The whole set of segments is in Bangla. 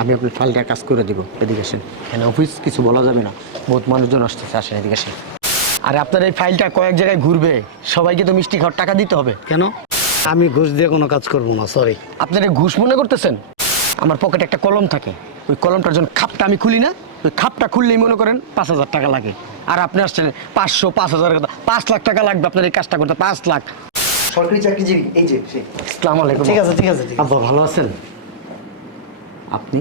আমি আপনার ফাইলটা কাজ করে দিব এদিকে আসেন। এখানে অফিস কিছু বলা যাবে না বহুত মানুষজন আসতেছে আসেন এদিকে আসেন। আরে আপনার এই ফাইলটা কয়েক জায়গায় ঘুরবে সবাইকে তো মিষ্টি খাওয়ার টাকা দিতে হবে। কেন? আমি ঘুষ দিয়ে কোনো কাজ করব না সরি আপনারা ঘুষ মনে করতেছেন? আমার পকেটে একটা কলম থাকে ওই কলমটার জন্য খাপটা আমি খুলি না ওই খাপটা খুললেই মনে করেন পাঁচ হাজার টাকা লাগে। আর আপনি আসছেন পাঁচশো পাঁচ হাজার কথা পাঁচ লাখ টাকা লাগবে আপনার এই কাজটা করতে পাঁচ লাখ। সরকারি চাকরিজীবী এই যে সে আসসালামু আলাইকুম। ঠিক আছে ঠিক আছে ঠিক আছে। আব্বা ভালো আছেন? আপনি?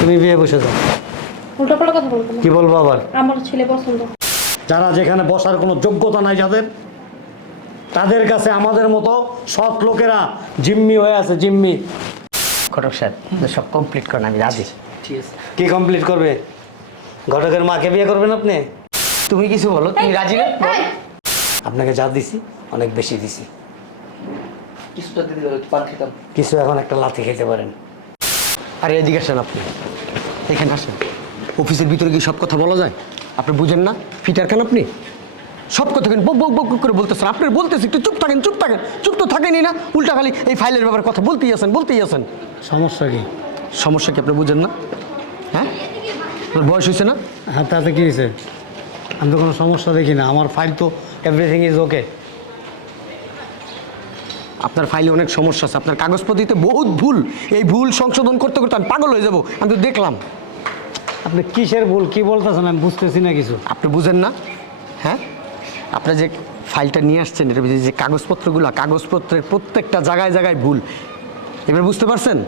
তুমি বিয়ে বসে যাও। উল্টোপাল্টা কথা বলব না কি বলব আবার? আমার ছেলে পছন্দ। যারা যেখানে বসার কোনো যোগ্যতা নাই যাদের তাদের কাছে আমাদের মতো সৎ লোকেরা জিম্মি হয়ে আছে জিম্মি। ঘটক স্যার সব কমপ্লিট করেন আমি রাজি। ঠিক আছে। কি কমপ্লিট করবে? ঘটকের মাকে বিয়ে করবেন আপনি? তুমি কিছু বলো তুমি রাজি না? আপনাকে যা দিছি অনেক বেশি দিছি। কিছুটা দিদি পান খেতাম। কিছু এখন একটা লাথি খেতে পারেন। আরে এদিকে আসেন আপনি। এখানে আসেন। অফিসের ভিতরে কি সব কথা বলা যায়? আপনি বুঝেন না? ফিটার কেন আপনি? সব কথা কেন বক বক বক করে বলতেছেন? আপনি বলতেছি একটু চুপ থাকেন চুপ থাকেন। চুপ তো থাকেনই না উল্টা খালি এই ফাইলের ব্যাপারে কথা বলতেই আছেন বলতেই আছেন। সমস্যা কি? সমস্যা কি আপনি বুঝেন না? হ্যাঁ? আপনার বয়স হয়েছে না? হ্যাঁ তাতে কী হয়েছে? আমি তো কোনো সমস্যা দেখি না। আমার ফাইল তো এভরিথিং ইজ ওকে আপনার ফাইলে অনেক সমস্যা আছে আপনার কাগজপত্রিতে বহুত ভুল। এই ভুল সংশোধন করতে করতে আমি পাগল হয়ে যাব। আমি তো দেখলাম। আপনি কিসের ভুল কি বলতেছেন? আমি বুঝতেছি না কিছু। আপনি বুঝেন না? হ্যাঁ? আপনি যে ফাইলটা নিয়ে আসছেন এটার যে কাগজপত্রগুলো কাগজপত্রের প্রত্যেকটা জায়গায় জায়গায় ভুল। এবার বুঝতে পারছেন?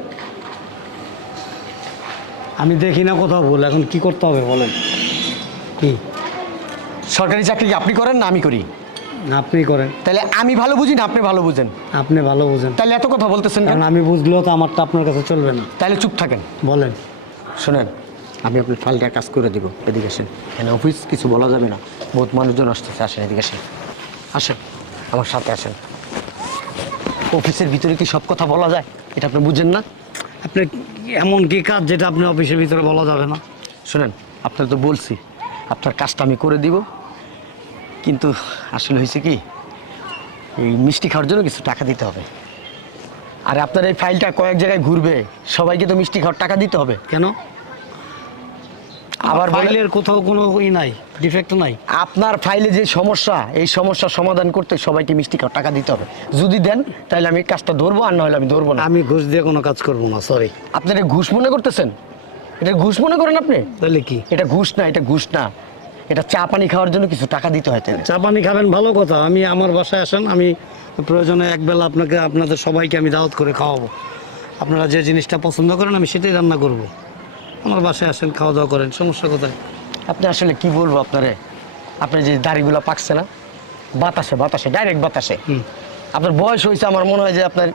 আমি দেখি না কোথাও ভুল এখন কি করতে হবে বলেন? কি? সরকারি চাকরি আপনি করেন না আমি করি? আপনি করেন। তাহলে আমি ভালো বুঝি না আপনি ভালো বুঝেন? আপনি ভালো বুঝেন। তাহলে এত কথা বলতেছেন কারণ আমি বুঝলেও তো আমারটা আপনার কাছে চলবে না। তাহলে চুপ থাকেন। বলেন। শোনেন আমি আপনার ফাইলটা কাজ করে দিব এদিকে আসেন। এখানে অফিস কিছু বলা যাবে না। বহুত মানুষজন আসতেছে আসেন এদিকে আসেন। আসেন আমার সাথে আসেন। অফিসের ভিতরে কি সব কথা বলা যায়? এটা আপনি বুঝেন না? আপনি এমন কি কাজ যেটা আপনি অফিসের ভিতরে বলা যাবে না? শোনেন আপনার তো বলছি আপনার কাজটা আমি করে দিব। কিন্তু আসলে হয়েছে কি এই মিষ্টি খাওয়ার জন্য কিছু টাকা দিতে হবে। আর আপনার এই ফাইলটা কয়েক জায়গায় ঘুরবে সবাইকে তো মিষ্টি খাওয়ার টাকা দিতে হবে। কেন? আবার ফাইলের কোথাও কোনো ই নাই ডিফেক্ট নাই। আপনার ফাইলে যে সমস্যা এই সমস্যার সমাধান করতে সবাইকে মিষ্টি খাওয়ার টাকা দিতে হবে। যদি দেন তাহলে আমি কাজটা ধরবো আর নাহলে আমি ধরবো না। আমি ঘুষ দিয়ে কোনো কাজ করব না সরি আপনার এটা ঘুষ মনে করতেছেন? এটা ঘুষ মনে করেন আপনি? তাহলে কি? এটা ঘুষ না এটা ঘুষ না। এটা চা পানি খাওয়ার জন্য কিছু টাকা দিতে হয় তাহলে। চা পানি খাবেন ভালো কথা। আমি আমার বাসায় আসেন আমি প্রয়োজনে একবেলা আপনাকে আপনাদের সবাইকে আমি দাওয়াত করে খাওয়াবো। আপনারা যে জিনিসটা পছন্দ করেন আমি সেটাই রান্না করব। আমার বাসায় আসেন খাওয়া দাওয়া করেন সমস্যা কোথায়? আপনি আসলে কি বলব আপনারে? আপনার যে দাড়িগুলো পাকছে না বাতাসে বাতাসে ডাইরেক্ট বাতাসে। আপনার বয়স হয়েছে আমার মনে হয় যে আপনার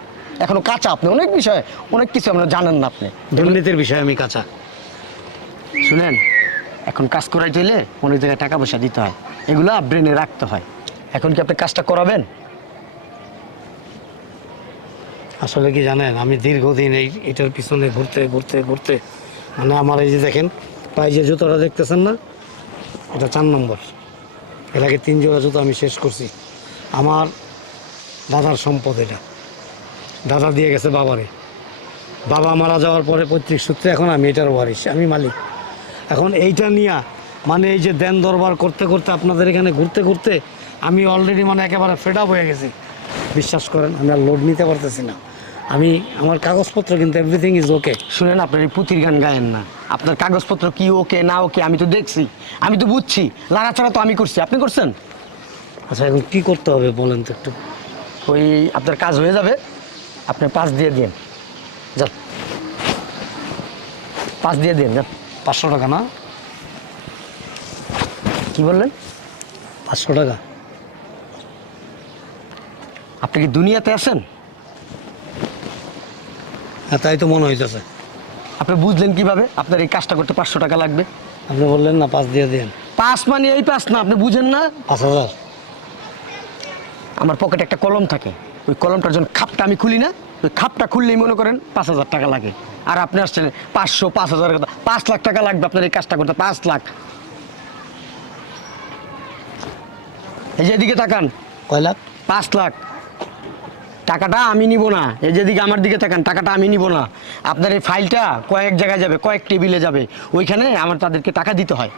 এখনও কাঁচা। আপনি অনেক বিষয় অনেক কিছু আপনার জানেন না আপনি। দুর্নীতির বিষয়ে আমি কাঁচা। শুনেন এখন কাজ করাইতে হলে অনেক জায়গায় টাকা পয়সা দিতে হয়। এগুলো ব্রেনে রাখতে হয়। এখন কি আপনি কাজটা করাবেন? আসলে কি জানেন, আমি দীর্ঘদিন এই এটার পিছনে ঘুরতে ঘুরতে ঘুরতে মানে আমার এই যে দেখেন, পায়ে যে জুতোটা দেখতেছেন না? এটা চার নম্বর। এর আগে তিন জোড়া জুতো আমি শেষ করছি। আমার দাদার সম্পদ এটা। দাদা দিয়ে গেছে বাবারে। বাবা মারা যাওয়ার পরে পৈতৃক সূত্রে এখন আমি এটার ওয়ারিশ, আমি মালিক। এখন এইটা নিয়ে মানে এই যে দেন দরবার করতে করতে আপনাদের এখানে ঘুরতে ঘুরতে আমি অলরেডি মানে একেবারে ফেড আপ হয়ে গেছি। বিশ্বাস করেন আমি আর লোড নিতে পারতেছি না। আমি আমার কাগজপত্র কিন্তু এভরিথিং ইজ ওকে শুনেন আপনার এই পুতির গান গায়েন না। আপনার কাগজপত্র কি ওকে না ওকে আমি তো দেখছি। আমি তো বুঝছি। লাড়াচাড়া তো আমি করছি। আপনি করছেন? আচ্ছা এখন কী করতে হবে বলেন তো একটু? ওই আপনার কাজ হয়ে যাবে। আপনি পাঁচ দিয়ে দিন যান। পাঁচ দিয়ে দিন যান। পাঁচশো টাকা না? কি বললেন? পাঁচশো টাকা। আপনি কি দুনিয়াতে আছেন? হ্যাঁ তাই তো মনে হইতেছে। আপনি বুঝলেন কীভাবে? আপনার এই কাজটা করতে পাঁচশো টাকা লাগবে। আপনি বললেন না পাঁচ দিয়ে দিন। পাঁচ মানে এই পাঁচ না আপনি বুঝেন না? পাঁচ হাজার। আমার পকেটে একটা কলম থাকে। ওই কলমটার যখন খাপটা আমি খুলি না ওই খাপটা খুললেই মনে করেন পাঁচ হাজার টাকা লাগে। আর আপনি আসছেন পাঁচশো পাঁচ হাজার কথা। পাঁচ লাখ টাকা লাগবে আপনার এই কাজটা করতে পাঁচ লাখ। এই যে এদিকে তাকান। কয় লাখ? পাঁচ লাখ। টাকাটা আমি নিব না। এই যেদিকে আমার দিকে তাকান টাকাটা আমি নিব না। আপনার এই ফাইলটা কয়েক জায়গায় যাবে কয়েক টেবিলে যাবে। ওইখানে আমার তাদেরকে টাকা দিতে হয়।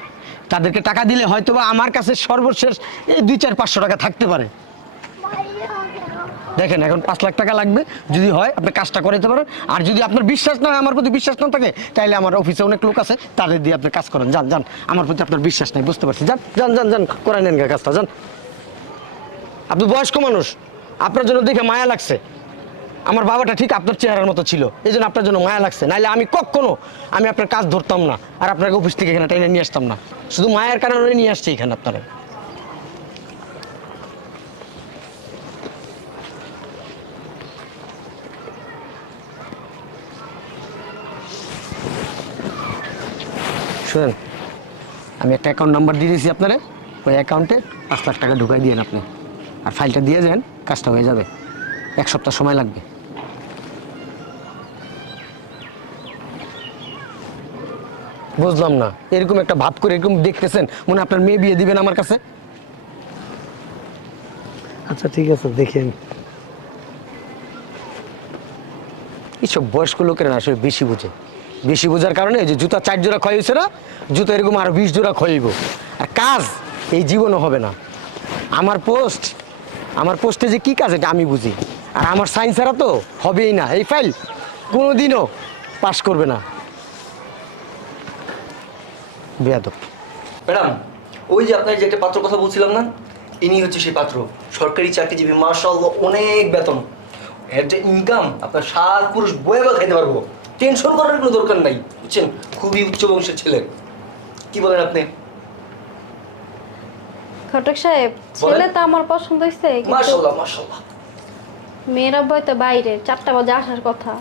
তাদেরকে টাকা দিলে হয়তো আমার কাছে সর্বশেষ এই দুই চার পাঁচশো টাকা থাকতে পারে। দেখেন, এখন পাঁচ লাখ টাকা লাগবে। যদি হয়, আপনি কাজটা করাইতে পারেন। আর যদি আপনার বিশ্বাস না হয়, আমার প্রতি বিশ্বাস না থাকে তাহলে আমার অফিসে অনেক লোক আছে, তাদের দিয়ে আপনি কাজ করেন। যান যান, আমার প্রতি আপনার বিশ্বাস নাই, বুঝতে পারছি যান যান যান যান, করে নেন কাজটা, যান। আপনি বয়স্ক মানুষ, আপনার জন্য দেখে মায়া লাগছে। আমার বাবাটা ঠিক আপনার চেহারার মতো ছিল এই জন্য আপনার জন্য মায়া লাগছে। নাহলে আমি কখনো, আমি আপনার কাজ ধরতাম না, আর আপনাকে অফিস থেকে এখানে টেনে নিয়ে আসতাম না। শুধু মায়ের কারণে নিয়ে আসছি এখানে আপনারা। শুনেন আমি একটা অ্যাকাউন্ট নাম্বার দিয়ে দিয়েছি আপনারে। ওই অ্যাকাউন্টে পাঁচ লাখ টাকা ঢুকাই দিয়েন আপনি। আর ফাইলটা দিয়ে যান কাজটা হয়ে যাবে। এক সপ্তাহ সময় লাগবে। বুঝলাম না। এরকম একটা ভাব করে এরকম দেখতেছেন মনে হয় আপনার মেয়ে বিয়ে দিবেন আমার কাছে। আচ্ছা ঠিক আছে দেখেন। এইসব বয়স্ক লোকেরা আসলে বেশি বুঝে। বেশি বোঝার কারণে যে জুতা চার জোড়া ক্ষয় হয়েছে না, জুতা এরকম আরও বিশ জোড়া ক্ষয়ব আর কাজ এই জীবনও হবে না। আমার পোস্ট, আমার পোস্টে যে কি কাজ এটা আমি বুঝি। আর আমার সাইন ছাড়া তো হবেই না। এই ফাইল কোনোদিনও পাস করবে না। বেয়াদব। ম্যাডাম, ওই যে আপনার যে একটা পাত্র কথা বলছিলাম না, ইনি হচ্ছে সেই পাত্র। সরকারি চাকরিজীবী মার্শাল্লাহ অনেক বেতন। এর যে ইনকাম আপনার সাত পুরুষ বয়ে বা খাইতে পারব। টেনশন করার কোনো দরকার নাই বুঝছেন? খুবই উচ্চ বংশের ছেলে। কি বলেন আপনি? ঘটক সাহেব ছেলে তো আমার পছন্দ হয়েছে কিন্তু মার্শাল্লাহ মার্শাল্লাহ মেয়েরা বই তো বাইরে চারটা বাজে আসার কথা।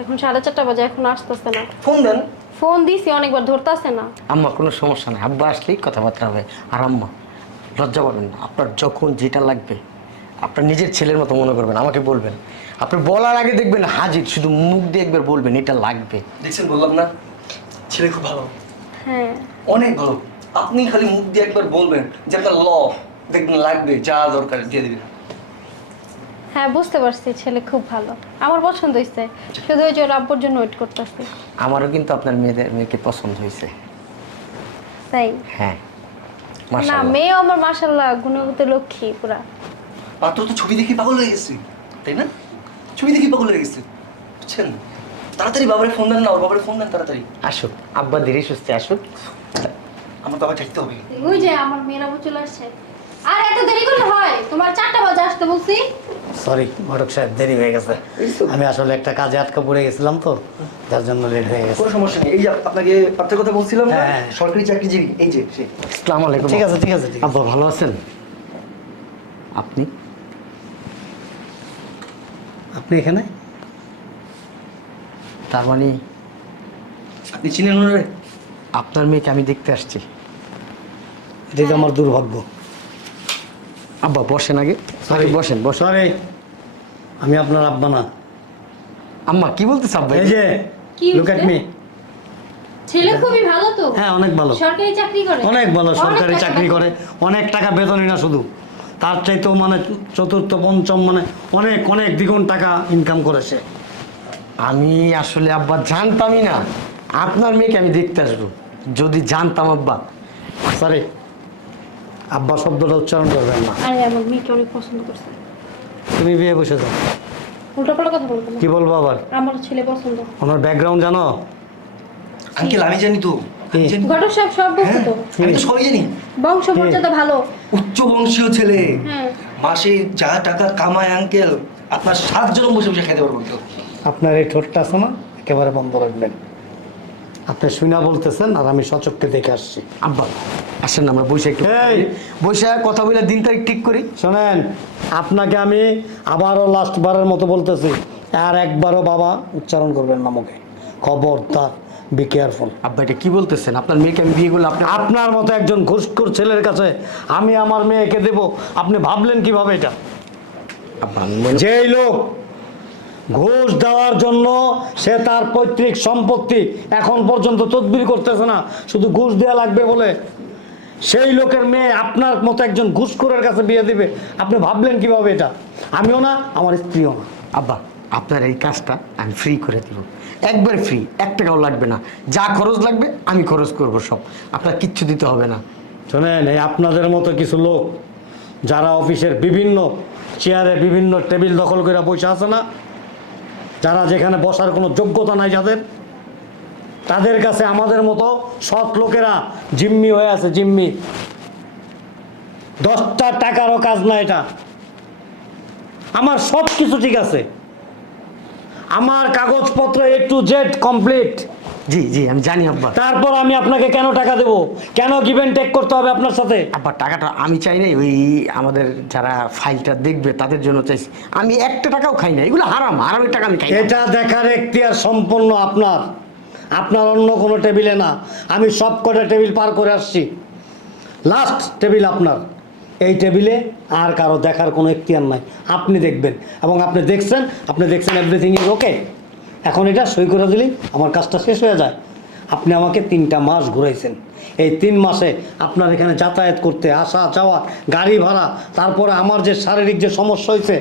এখন সাড়ে চারটা বাজে এখন আসতেছে না। ফোন দেন। ফোন দিছি অনেকবার ধরতেছে না। আম্মা কোনো সমস্যা নাই। আব্বা আসলেই কথাবার্তা হবে। আর আম্মা লজ্জা পাবেন না। আপনার যখন যেটা লাগবে আপনার নিজের ছেলের মতো মনে করবেন আমাকে বলবেন। আপনি বলার আগে দেখবেন হাজির শুধু মুখ দিয়ে একবার বলবেন এটা লাগবে। দেখছেন বললাম না? ছেলে খুব ভালো। হ্যাঁ। অনেক ভালো। আপনি খালি মুখ দিয়ে একবার বলবেন যে একটা ল দেখবেন লাগবে যা দরকার দিয়ে দিবেন। হ্যাঁ বুঝতে পারছি ছেলে খুব ভালো। আমার পছন্দ হয়েছে শুধু ওই যে ওর আব্বুর জন্য ওয়েট করতেছি। আমারও কিন্তু আপনার মেয়েদের মেয়েকে পছন্দ হয়েছে তাই? হ্যাঁ। না মাশাআল্লাহ। মেয়েও আমার মাসাল্লাহ গুণগত লক্ষ্মী পুরা। পাত্র তো ছবি দেখে পাগল হয়ে গেছে তাই না? ছবি দেখে পাগল হয়ে গেছে। বুঝছেন? তাড়াতাড়ি বাবারে ফোন দেন না ওর বাবারে ফোন দেন তাড়াতাড়ি। আসুক আব্বা ধীরে সুস্থে আসুক। আমার বাবা চাইতে হবে। ওই যে আমার মেয়েরা চলে আসছে। আর এত দেরি করলে হয়? তোমার চারটা বাজে আসতে বলছি। সরি ঘটক সাহেব দেরি হয়ে গেছে। আমি আসলে একটা কাজে আটকা পড়ে গেছিলাম তো যার জন্য লেট হয়ে গেছে। কোনো সমস্যা নেই। এই যে আপনাকে পাত্রের কথা বলছিলাম না হ্যাঁ। সরকারি চাকরিজীবী এই যে সে। আসসালামু আলাইকুম। ঠিক আছে ঠিক আছে ঠিক আছে। আব্বা ভালো আছেন? আপনি? আপনি এখানে? তার মানে আপনি চিনেন ওনারে? আপনার মেয়েকে আমি দেখতে আসছি। এটাই তো আমার দুর্ভাগ্য। আব্বা বসেন আগে। সরি বসেন বসেন। সরি আমি আপনার আব্বা না। আম্মা কি বলতেছ আব্বা এই যে কি লুক এট হয়েছে? মি ছেলে খুবই ভালো তো। হ্যাঁ অনেক ভালো। সরকারি চাকরি করে। অনেক ভালো সরকারি চাকরি করে। অনেক টাকা বেতনই না শুধু। তার চাইতেও মানে চতুর্থ পঞ্চম মানে অনেক অনেক দ্বিগুণ টাকা ইনকাম করেছে। আমি আসলে আব্বা জানতামই না। আপনার মেয়েকে আমি দেখতে আসব। যদি জানতাম আব্বা। সরি আব্বা শব্দটা উচ্চারণ করবেন না। আরে আমার মেয়েকে অনেক পছন্দ করছে। তুমি বিয়ে বসে যাও। উল্টাপাল্টা কথা বলব না। কি বলব আবার? আমার ছেলে পছন্দ। ওনার ব্যাকগ্রাউন্ড জানো? আঙ্কেল আমি জানি তো। আমি জানি। ঘটক সব সব বলছে হ্যাঁ তো। আমি তো সবই জানি। বংশ মর্যাদা ভালো। উচ্চ বংশীয় ছেলে মাসে যা টাকা কামায় আঙ্কেল আপনার সাত জন বসে বসে খাইতে পারব আপনার এই ঠোঁটটা আছে না? একেবারে বন্ধ রাখবেন। আপনি শুনা বলতেছেন আর আমি সচককে দেখে আসছি। আব্বা আসেন না আমরা বৈশাখ একটু এই! বসে কথা বলে দিন তারিখ ঠিক করি। শোনেন আপনাকে আমি আবারও লাস্ট বারের মতো বলতেছি। আর একবারও বাবা উচ্চারণ করবেন না মুখে। খবরদার। বি কেয়ারফুল আব্বা এটা কি বলতেছেন? আপনার মেয়েকে আমি বিয়ে করলে আপনি আপনার মতো একজন ঘুষখোর ছেলের কাছে আমি আমার মেয়েকে দেব। আপনি ভাবলেন কীভাবে এটা? আব্বা আমি মনে- যেই লোক ঘুষ দেওয়ার জন্য সে তার পৈতৃক সম্পত্তি এখন পর্যন্ত তদবির করতেছে না শুধু ঘুষ দেওয়া লাগবে বলে। সেই লোকের মেয়ে আপনার মতো একজন ঘুষখোরের কাছে বিয়ে দিবে। আপনি ভাবলেন কীভাবে এটা? আমিও না আমার স্ত্রীও না। আব্বা আপনার এই কাজটা আমি ফ্রি করে দিব। একবারে ফ্রি এক টাকাও লাগবে না। যা খরচ লাগবে, আমি খরচ করব সব। আপনার কিচ্ছু দিতে হবে না। শোনেন, এই আপনাদের মতো কিছু লোক যারা অফিসের বিভিন্ন চেয়ারে বিভিন্ন টেবিল দখল করে বসে আছে না, যারা যেখানে বসার কোনো যোগ্যতা নাই যাদের, তাদের কাছে আমাদের মতো সৎ লোকেরা জিম্মি হয়ে আছে, জিম্মি। দশটা টাকারও কাজ না এটা। আমার সব কিছু ঠিক আছে। আমার কাগজপত্র এ টু জেড কমপ্লিট জি জি আমি জানি আব্বা। তারপর আমি আপনাকে কেন টাকা দেবো? কেন গিভেন টেক করতে হবে আপনার সাথে? আব্বা টাকাটা আমি চাই নাই ওই আমাদের যারা ফাইলটা দেখবে তাদের জন্য চাইছি। আমি একটা টাকাও খাই না এগুলো হারাম হারামের টাকা আমি খাই না। এটা দেখার এখতিয়ার সম্পন্ন আপনার। আপনার অন্য কোনো টেবিলে না। আমি সব কটা টেবিল পার করে আসছি। লাস্ট টেবিল আপনার। এই টেবিলে আর কারও দেখার কোনো এখতিয়ার নাই। আপনি দেখবেন। এবং আপনি দেখছেন আপনি দেখছেন এভরিথিং ইজ ওকে এখন এটা সই করে দিলেই আমার কাজটা শেষ হয়ে যায়। আপনি আমাকে তিনটা মাস ঘুরাইছেন। এই তিন মাসে আপনার এখানে যাতায়াত করতে, আসা, যাওয়া, গাড়ি ভাড়া, তারপরে আমার যে শারীরিক যে সমস্যা হয়েছে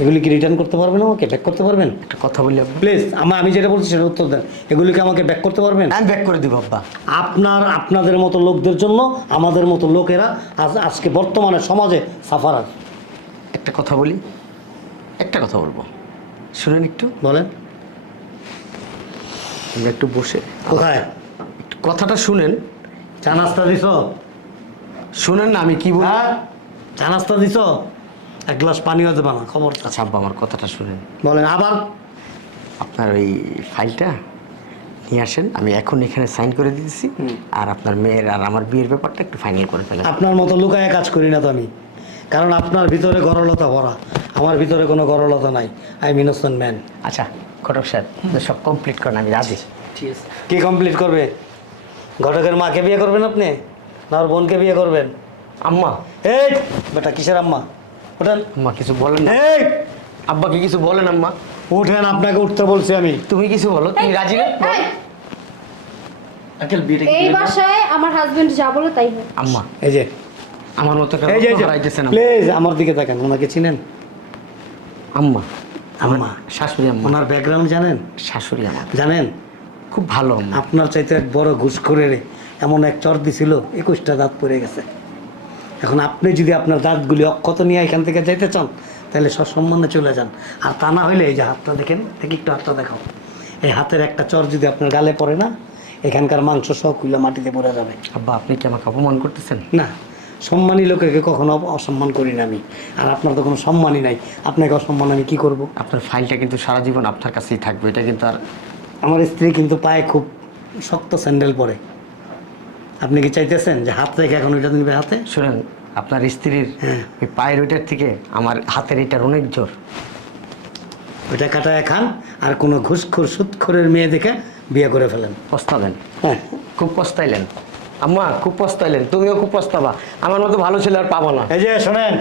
এগুলি কি রিটার্ন করতে পারবেন আমাকে? ব্যাক করতে পারবেন? একটা কথা বলি আব্বা প্লিজ আমার আমি যেটা বলছি সেটা উত্তর দেন। এগুলিকে আমাকে ব্যাক করতে পারবেন? আমি ব্যাক করে দিব আব্বা। আপনার আপনাদের মতো লোকদের জন্য আমাদের মতো লোকেরা আজ আজকে বর্তমানে সমাজে সাফারার একটা কথা বলি। একটা কথা বলব। শুনেন একটু। বলেন। আমরা একটু বসে। কোথায়? একটু কথাটা শুনেন। চা নাস্তা দিছ? শুনেন না আমি কি বলি? হ্যাঁ? চা নাস্তা দিছ? এক গ্লাস পানিও দেবা না খবর। আচ্ছা আব্বা আমার কথাটা শুনেন। বলেন আবার? আপনার ওই ফাইলটা নিয়ে আসেন আমি এখন এখানে সাইন করে দিতেছি। আর আপনার মেয়ের আর আমার বিয়ের ব্যাপারটা একটু ফাইনাল করে ফেলেন। আপনার মতো লুকায় কাজ করি না তো আমি। কারণ আপনার ভিতরে গরলতা ভরা। আমার ভিতরে কোনো গরলতা নাই। আই মিনোসন ম্যান আচ্ছা ঘটক স্যার সব কমপ্লিট করেন আমি রাজি। ঠিক আছে। কি কমপ্লিট করবে? ঘটকের মাকে বিয়ে করবেন আপনি? না ওর বোনকে বিয়ে করবেন? আম্মা। এই বেটা কিসের আম্মা? ওঠেন আম্মা কিছু বলেন না। এই! আব্বাকে কিছু বলেন আম্মা। উঠেন আপনাকে উঠতে বলছি আমি। তুমি কিছু বলো তুমি রাজি না? এই, আঙ্কেল বিয়েটা এই বাসায় আমার হাজবেন্ড যা বলে তাই হবে আম্মা এই যে। আমার মতো একটা এই যে হারাইতেছেন প্লিজ আমার দিকে তাকান ওনাকে চিনেন? আম্মা আম্মা শাশুড়ি আম্মা। ওনার ব্যাকগ্রাউন্ড জানেন? শাশুড়ি আমার জানেন? খুব ভালো আপনার চাইতে এক বড় ঘুষ করে রে এমন এক চর দিছিল একুশটা দাঁত পড়ে গেছে। এখন আপনি যদি আপনার দাঁতগুলি অক্ষত নিয়ে এখান থেকে যেতে চান তাহলে সসম্মানে চলে যান। আর তা না হইলে এই যে হাতটা দেখেন দেখি একটু হাতটা দেখাও। এই হাতের একটা চর যদি আপনার গালে পড়ে না এখানকার মাংস সব খুলে মাটিতে পড়ে যাবে। আব্বা আপনি কি আমাকে অপমান করতেছেন? না সম্মানী লোকেকে কখনো অসম্মান করি না আমি। আর আপনার তো কোনো সম্মানই নাই। আপনাকে অসম্মান আমি কি করব? আপনার ফাইলটা কিন্তু সারা জীবন আপনার কাছেই থাকবে এটা কিন্তু আর আমার স্ত্রী কিন্তু পায়ে খুব শক্ত স্যান্ডেল পরে। আপনি কি চাইতেছেন যে হাত রেখে এখন ওইটা নিবে হাতে? শুনেন আপনার স্ত্রীর হ্যাঁ। ওই পায়ের ওইটার থেকে আমার হাতের এটার অনেক জোর। ওইটা কাটায় খান আর কোনো ঘুষখোর সুৎখোরের মেয়ে দেখে বিয়ে করে ফেলেন। পস্তাবেন। হ্যাঁ। খুব পস্তাইলেন। আম্মা খুব পস্তাইলেন। তুমিও খুব পস্তাবা। আমার মতো ভালো ছেলে আর পাবো না। এই যে শোনেন।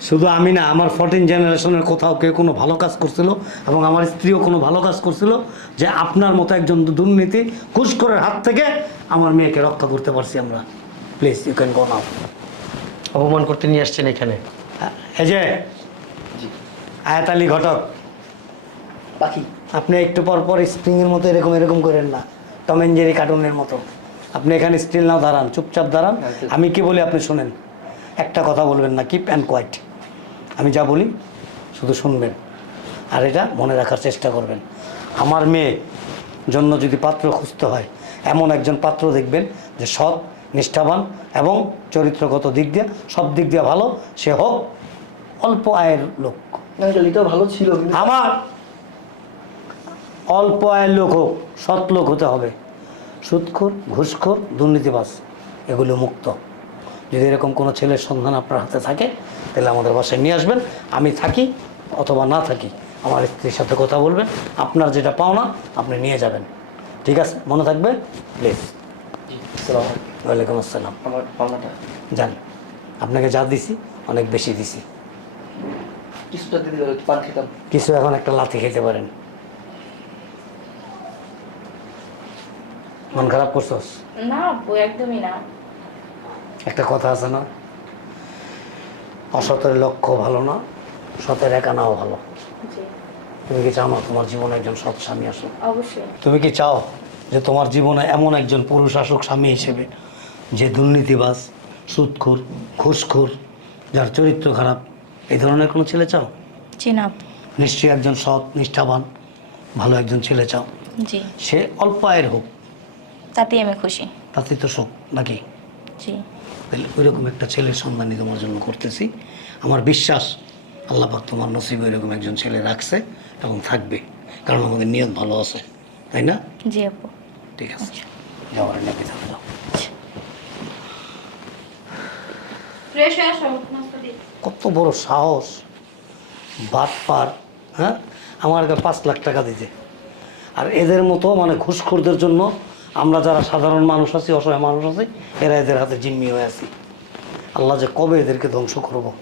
শুধু আমি না আমার ফোরটিন জেনারেশনের কোথাও কেউ কোনো ভালো কাজ করছিল এবং আমার স্ত্রীও কোনো ভালো কাজ করছিল যে আপনার মতো একজন দুর্নীতি ঘুষখোরের হাত থেকে আমার মেয়েকে রক্ষা করতে পারছি আমরা। Please you can go now অপমান করতে নিয়ে আসছেন এখানে। এই যে আয়াত আলী ঘটক বাকি? আপনি একটু পর পর স্প্রিংয়ের মতো এরকম এরকম করেন না। টম অ্যান্ড জেরি কার্টুনের মতো। আপনি এখানে স্টিল নাও দাঁড়ান চুপচাপ দাঁড়ান। আমি কি বলি আপনি শুনেন। একটা কথা বলবেন না কিপ অ্যান্ড কোয়াইট আমি যা বলি শুধু শুনবেন। আর এটা মনে রাখার চেষ্টা করবেন। আমার মেয়ে জন্য যদি পাত্র খুঁজতে হয় এমন একজন পাত্র দেখবেন যে সৎ নিষ্ঠাবান এবং চরিত্রগত দিক দিয়ে সব দিক দিয়ে ভালো সে হোক অল্প আয়ের লোক। ভালো ছিল আমার অল্প আয়ের লোক হোক সৎ লোক হতে হবে। সুদখোর ঘুষখোর দুর্নীতিবাস এগুলো মুক্ত। যদি এরকম কোনো ছেলের সন্ধান আপনার হাতে থাকে তাহলে আমাদের বাসায় নিয়ে আসবেন। আমি থাকি অথবা না থাকি আমার স্ত্রীর সাথে কথা বলবেন। আপনার যেটা পাওনা আপনি নিয়ে যাবেন। ঠিক আছে মনে থাকবে? প্লিজ ওয়ালাইকুম আসসালাম। যান আপনাকে যা দিছি অনেক বেশি দিছি। কিছু এখন একটা লাথি খেতে পারেন। মন খারাপ করছস? না একদমই না। একটা কথা আছে না? অসতের লক্ষ্য ভালো না সতের একানাও ভালো। জি। তুমি কি চাও না তোমার জীবনে একজন সৎ স্বামী আসুক? অবশ্যই। তুমি কি চাও যে তোমার জীবনে এমন একজন পুরুষ আসুক স্বামী হিসেবে যে দুর্নীতিবাজ সুদখোর ঘুষখোর যার চরিত্র খারাপ? এই ধরনের কোনো ছেলে চাও? জি না নিশ্চয়ই একজন সৎ নিষ্ঠাবান ভালো একজন ছেলে চাও। জি। সে অল্প আয়ের হোক। তাতেই আমি খুশি। তাতেই তো শোক নাকি? জি। তাহলে ওইরকম একটা ছেলের সন্ধানই তোমার জন্য করতেছি। আমার বিশ্বাস আল্লাহ পাক তোমার নসিবে ওইরকম একজন ছেলে রাখছে এবং থাকবে কারণ আমাদের নিয়ত ভালো আছে তাই না? জি আব্বু ঠিক আছে। যাওয়ার নাকি থাকো হয়ে কত বড় সাহস। বাট পার হ্যাঁ? আমার কাছে পাঁচ লাখ টাকা দিতে। আর এদের মতো মানে ঘুষখোরদের জন্য আমরা যারা সাধারণ মানুষ আছি অসহায় মানুষ আছি এরা এদের হাতে জিম্মি হয়ে আছি। আল্লাহ যে কবে এদেরকে ধ্বংস করব?